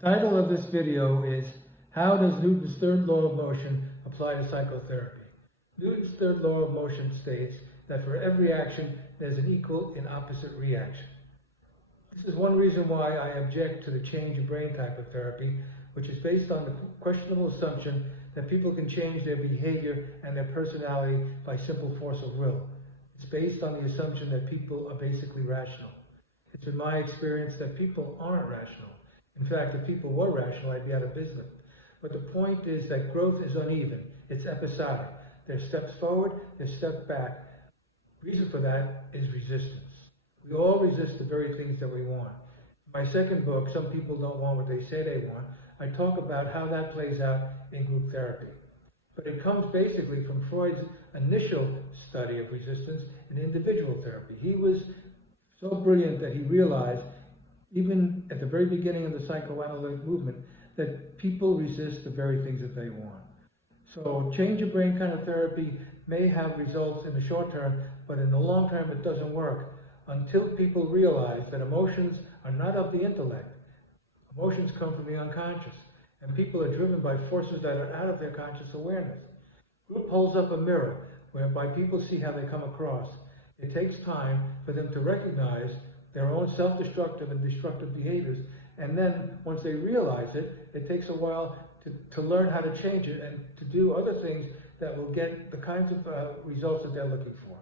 The title of this video is, How Does Newton's Third Law of Motion Apply to Psychotherapy? Newton's third law of motion states that for every action, there's an equal and opposite reaction. This is one reason why I object to the change of brain type of therapy, which is based on the questionable assumption that people can change their behavior and their personality by simple force of will. It's based on the assumption that people are basically rational. It's been my experience that people aren't rational. In fact, if people were rational, I'd be out of business. But the point is that growth is uneven. It's episodic. There's steps forward, there's steps back. Reason for that is resistance. We all resist the very things that we want. In my second book, Some People Don't Want What They Say They Want, I talk about how that plays out in group therapy. But it comes basically from Freud's initial study of resistance in individual therapy. He was so brilliant that he realized, even at the very beginning of the psychoanalytic movement, that people resist the very things that they want. So change of brain kind of therapy may have results in the short term, but in the long term it doesn't work until people realize that emotions are not of the intellect. Emotions come from the unconscious, and people are driven by forces that are out of their conscious awareness. Group holds up a mirror whereby people see how they come across. It takes time for them to recognize their own self-destructive and destructive behaviors, and then once they realize it, it takes a while to learn how to change it and to do other things that will get the kinds of results that they're looking for.